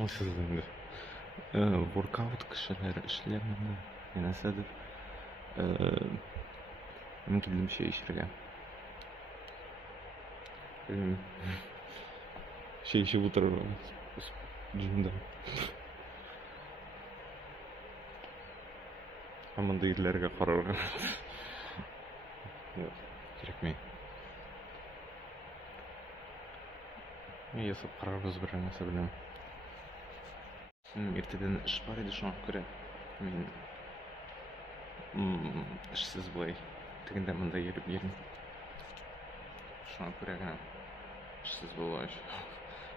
Onsuz endi workout kişiler ishlayapman narsadir mumkin bir şey ishragan şey ishib o'tiraman jimda hamondagilariga qaror yo'q kerakmaydi men yasab qarorimiz bir narsa bilan ertadan ish bor edi shunga ko'ra men ishsiz bo'lay degandan bunda yurib yerim shunga ko'ragina ishsiz bo'lish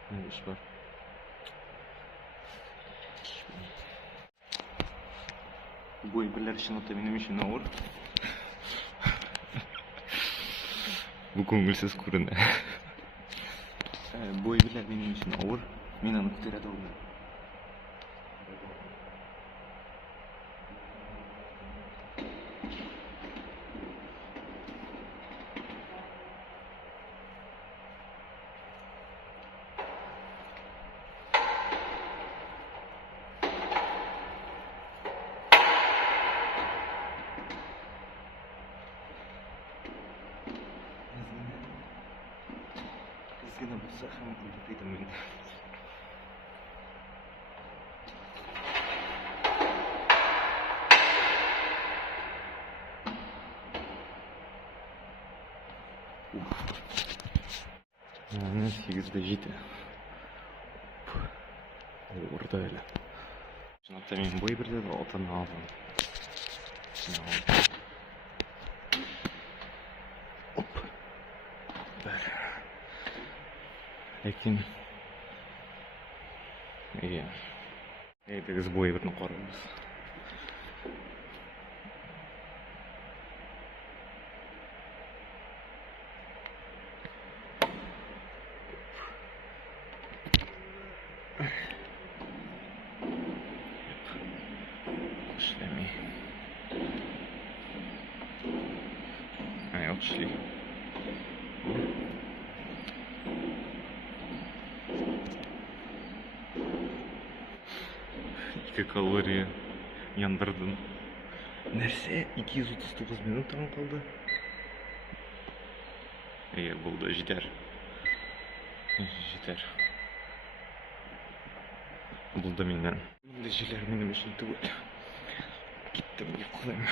menda ish bor bo'y birlar ishini mening ishim og'ir bu ko'ngilsiz ko'rindi bo'y birlar mening ishim og'ir men uni ko'taradi olmayman Kızgına bulsa hem buradaydım ben. Yani 8'de 7. Orada öyle. Şimdi hatta benim boyu bir de altını aldım. Hop. Böyle. Lakin iyi. Biz boyu birini koruyoruz. İşlemi. Yok işli. İki kaloriye yandırdın. Nerse 239 minut tamam kaldı. İyi buldu yeter. Yeter. Buldu benden. Dişiler benim için değil. Gittim yıkılayım.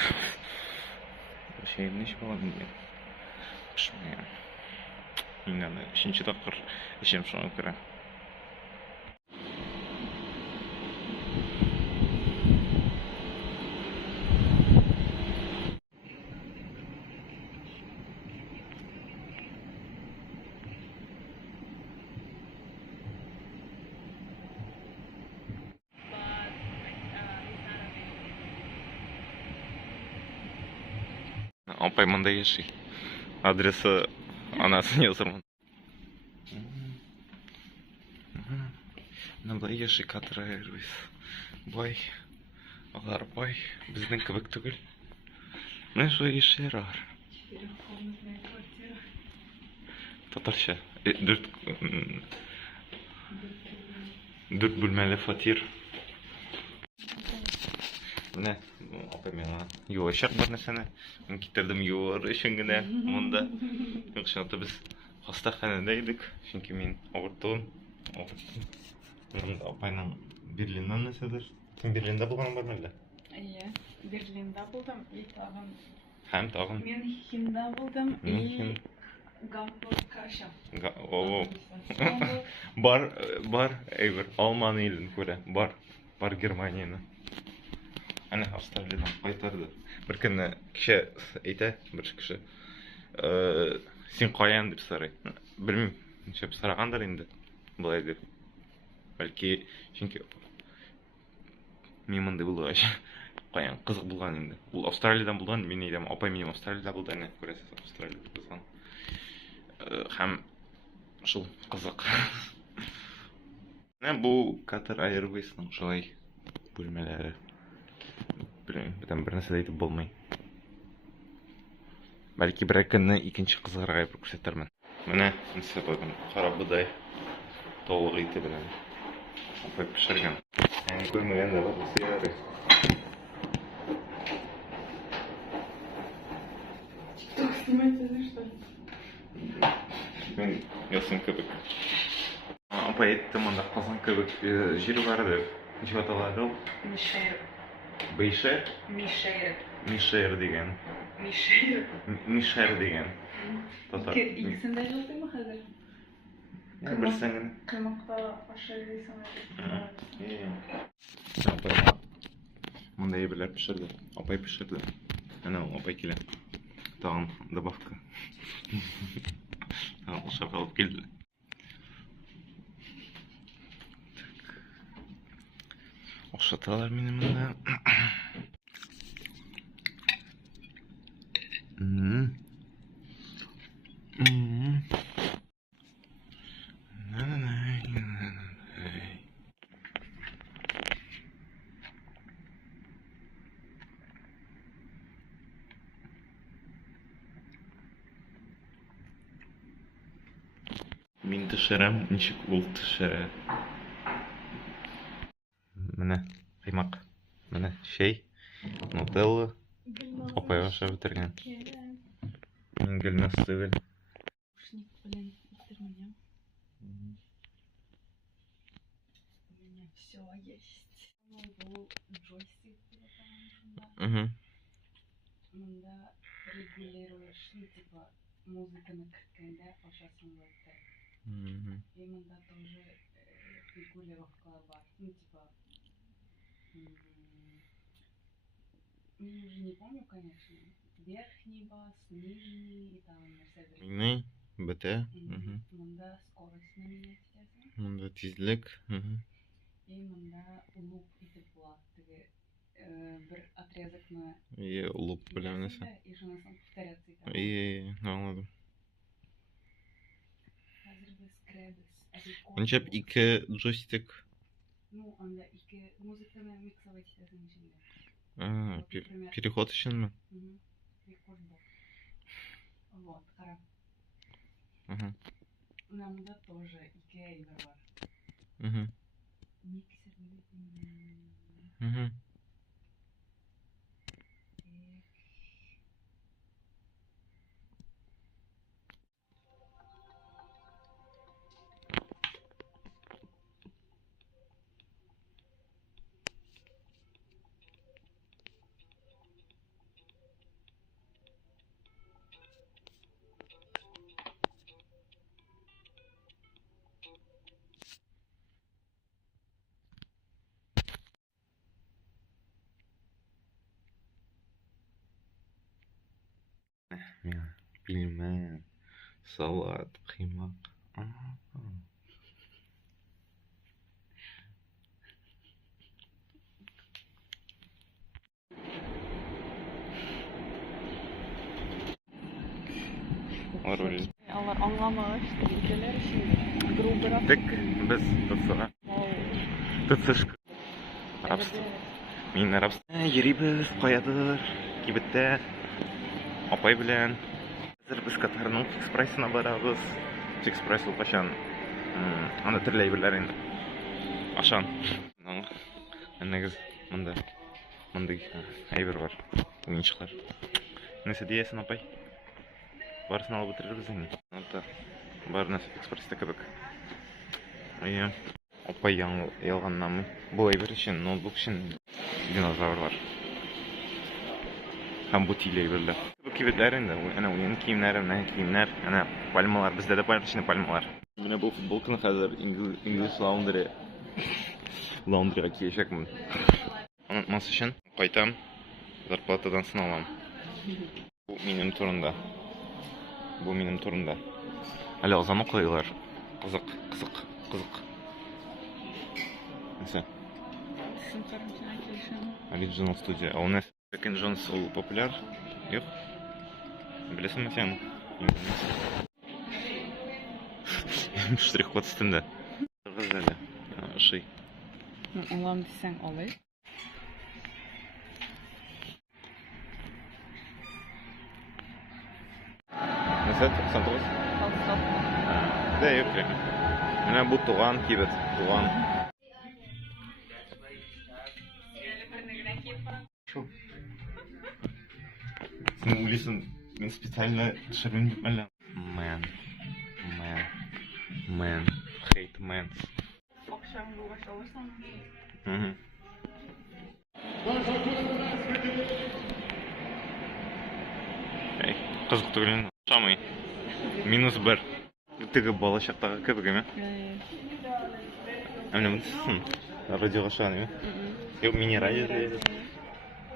Bu şeyin iş falan diye. Pişmeye. İnanın işinci dakika işim şuna göre. Апай мында яши. Адресы анасын yazırman. Мында яши Qatar Airways. Бай. Алар бай. Біздің кебек түгел. Мен şu işler var. Татарча. 4 bölmeli fatir. Ne? Apayım ya. Yoğuşak bir nesene. Ben getirdim yoğur için gene. Bunda. Yok şimdi biz hastahanedeydik. Çünkü ben ağırdım. Burada apayla Berlin'den nesedir? Sen Berlin'de bulgan var mı öyle? İyi. Berlin'de buldum. Tağım. Hem tağım. Men Hin'de buldum. Gamburg kaşam. Oo. Bar Ever. Alman ilin köre. Bar Germanya'nın. Ana Австралиядан qaytardı. Bir kuni kishi ayta, bir kishi sen qo'yan deb so'raydi. Bilmayman, nechap so'ragandir endi. Bo'lay deb. Balki chunki men bunday bo'ldi. Qo'yan qiziq bo'lgan endi. Bu Avstraliyadan bo'lgan, men aytaman, opam mening Avstraliyada bo'ldi, ana ko'rasiz, Avstraliyada bo'lgan. Ham shul qiziq. Bu Qatar Airways'ning shulay bo'lmalari. Bir narsa aytib bo'lmay. Balki bir kunni ikkinchi qizlarga aytib ko'rsatarman. Mana nisbatan qarab buday to'liq aytib bilan. Апай пішірген. Yani көрмеген de var, bu sigara. TikTok снимать, что ли? Мен ясын көбік. Апай етті мында қазан көбік жері бар деп. Неше аталады ол? Мишер. Бейшер? Мишер. Мишер деген. Мишер. Мишер деген. Татар. İkisini de yazdı mı hazır? Bir сәңін. Kıymakta aşağı deysen Апай. Мында ебірлер пішірді. Апай пішірді. Анау апай келе. Тағын добавка. Тағын ұшақ алып келді. Оқшаталар мені мында. Мен тышырам, ничек ул тышыра. Менә кыймак. Менә шәй, нутелла. Апай аша бетергән. Мин гелнәс түгел. Наушник белән иттермәнем. У меня все есть. Был джойстик Мгм. Мында регулируешь, типа музыканы кіргенде ашасын бөтті. И мында тоже регулировкалар бар. Типа я уже не помню, конечно. Верхний бас, нижний и там нәрсәдер. Мине бетә. Мында скорость менять итәсең. Мында тизлек. И мында луп итеп була. Теге бер отрезокны Луп белән нәрсә. и шунысын повторяться итә. Аңладым. Хәзер без кірәбез. Ничек ике джойстик. Ну, анда ике музыканы миксовать итәсең инде. Переход өченме? Рекорд бар. Вот, кара. Мында тоже ике әйбер бар. Миксер Пельмен, салат, кыймак. Ароль. Алар аңламагач, икеләр өчен грубырак. Тик без тотсыга. Тотсышка. Рабство. Мин рабство. Йөрибез, каядыр, кибеттә. Апай белән. Хәзер без Катарның экспрессына барабыз. Экспресс ул качан? Аны төрле әйберләр инде. Ашан. Әнәгез монда. Монда әйбер бар. Уенчыклар. Нәрсә диясен, апай? Барысын алып бетерербез инде. Бар нәрсә экспресста кебек. Апай ялганнамы. Бу әйбер өчен, ноутбук өчен динозаврлар. Һәм бу тиле әйберләр. Бу кибетләр инде, әнә уен киемнәре, менә киемнәр, әнә пальмалар, бездә дә бар өчен пальмалар. Менә бу футболканы хәзер English Laundry'га киячәкмен. Онытмас өчен кайтам, зарплатадан сыналам. Бу минем турында. Бу минем турында. Әле азан укыйлар. Кызык. Нәрсә? Син карантина килешен. Original Studio. А у нас Ken Jones ул популяр? Юк. Беләсеңме сен? Штрих-код өстендә. Гызәле. Шый. Алам дисәң алай. Нәрсә 99? Да, юк. Менә бу туган кибет, туган. Чё? Sen ulisin, ben специально düşürün gitmeli. Man. Hate man. Akşam yavaş alırsan. Hı. Ey, kızık түгілін. Шамай. -1. Тігі бала шақтағы кібігі ме? Әміне мұндысың? Радиоға шыған еме? Yok, mini radyo da.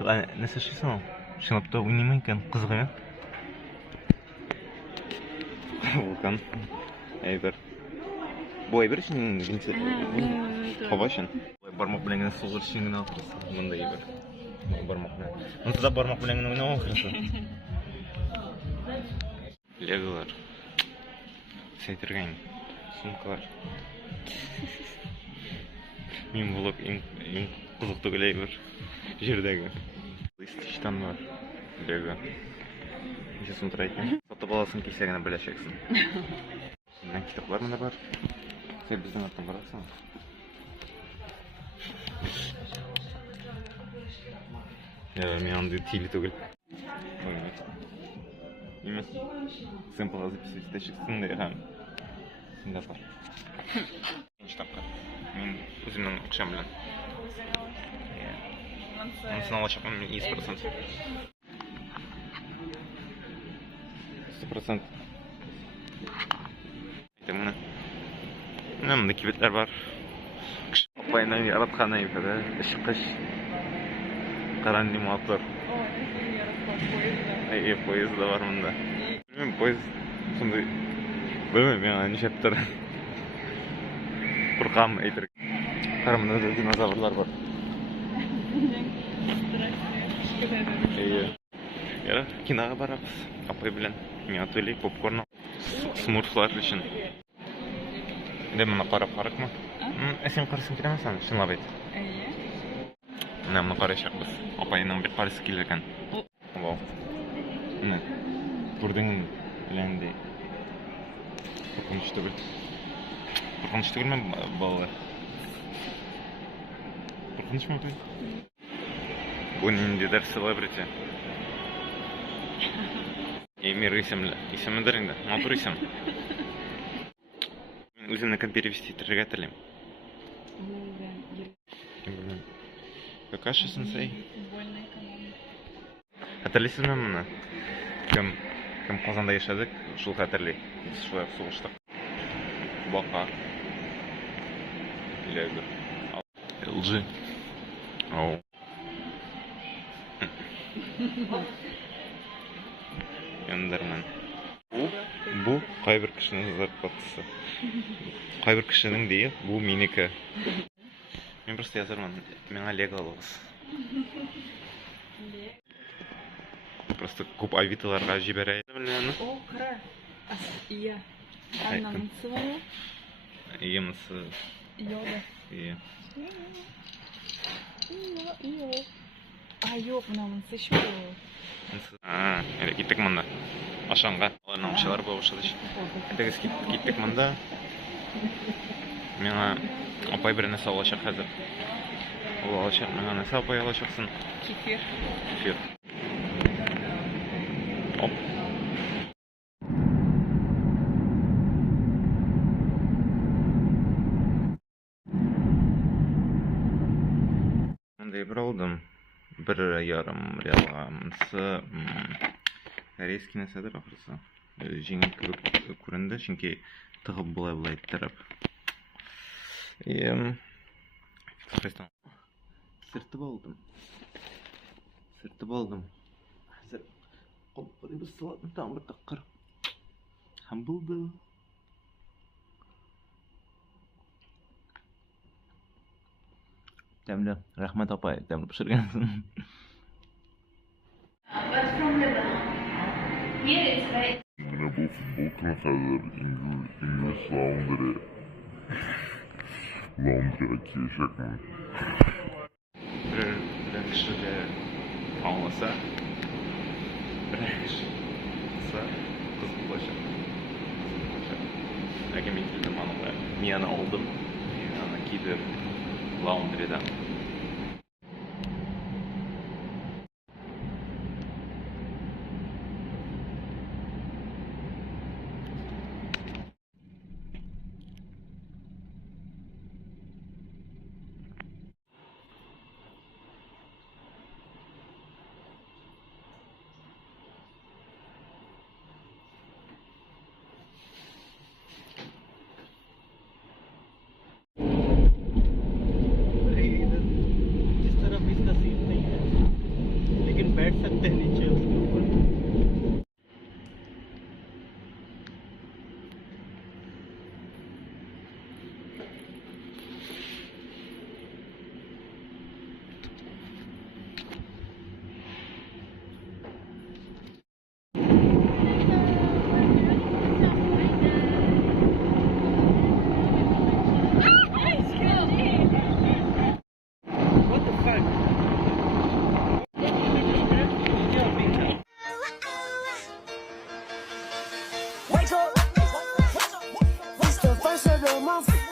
Lan ne seçiyorsun oğlum? Şınapta oynamayken kızık eме? Volkan. Ayber. Bu Ayber için gülse. Havaşın. Barmak bilen soğur için ne yapıyorsun? Bunda Ayber. Barmak bilen. Nasıl da barmak bilen ne yapıyorsun? Legolar. Seytirgen. Sumkalar. Мен болып ең қызықты Ayber. Жердегі. Штан бар. Лего. Сейчас ұмтырайтын. Сатып аласың кесегіне білешексің. Мен кітап бар мында бар. Сен біздің аттан барасың. Мен аңды тиілі түгіл. Емес. Сен пала записывать етешексің де һәм. Сенде бар. Штапқа. Мен өзімнің ақшам білен. Онсын алашақпын 100%. 100%. Айтамын. Мында кебетлер бар. Апайынан яратқан айфада. Ішқыш. Қара аниматор. Поезд да бар мында. Білмеймін, поезд сондай. Білмеймін, мен нешептір. Қорқам айтыр. Қарамында да динозаврлар бар. Яра, киноға барамыз. Апай білен. Мен атөлей попкорн. Смурфлар үшін. Де мұны қарап қарық ма? Сен қарысын келемесің, шынлап айт. Мына мұны қарай шақпыз. Апайының бір қарысы келеркен. Вау. Мына. Көрдің біләндей. Қорқыныш түгіл. Қорқыныш түгіл ме балалар? Қорқыныш ма бұл? Bu nindiler celebrity. Emir isimli. İsmidir indi. Matur isim. Ben özümden перевести ettirge телим. Какаша сенсей? Хәтерлисезме моны? Кем Казанда яшәдек, шул хәтерли. Шулай сугыштык. Бака. Лего. LG. Ау. Ендермен. Bu кайбер кешенең зарплатасы. Кайбер кешенең дие, bu минеке. Мен просто язарман. Миңа Лего алыгыз. Просто күп авиталарга җибәрә. О, кара. Ия. Аннансы бар. Иемсы. Йода. Ия. Ия. Yok, mınamınsı şu. Gittik manda. Aşağıga. Onlardan bir şeyler başladı. Gittik manda. Mena apay birine savaşacak hazır. O alacak. Mena nasıl apay alacaksın? Kefir. Kefir. Hop. Monday bir aldım. 1,5 реалга. Мынсы корейский нәрседер ахырсы. Жеңіл кебек күренде, чөнки тыгып булай иттиреп. Сыртып алдым. Хәзер коппы дип салатны там бер тақыр. Һәм булды. Тәмле. Рәхмәт апай, тәмле пешергәнсең. Менә бу футболканы хәзер English Laundry'га киячәкмен. Бер кешегә аңласа, бер кешегә кызык булачак. Әгәр мин килдем аны, мин аны алдым, мин аны кидем Laundry'да. girls.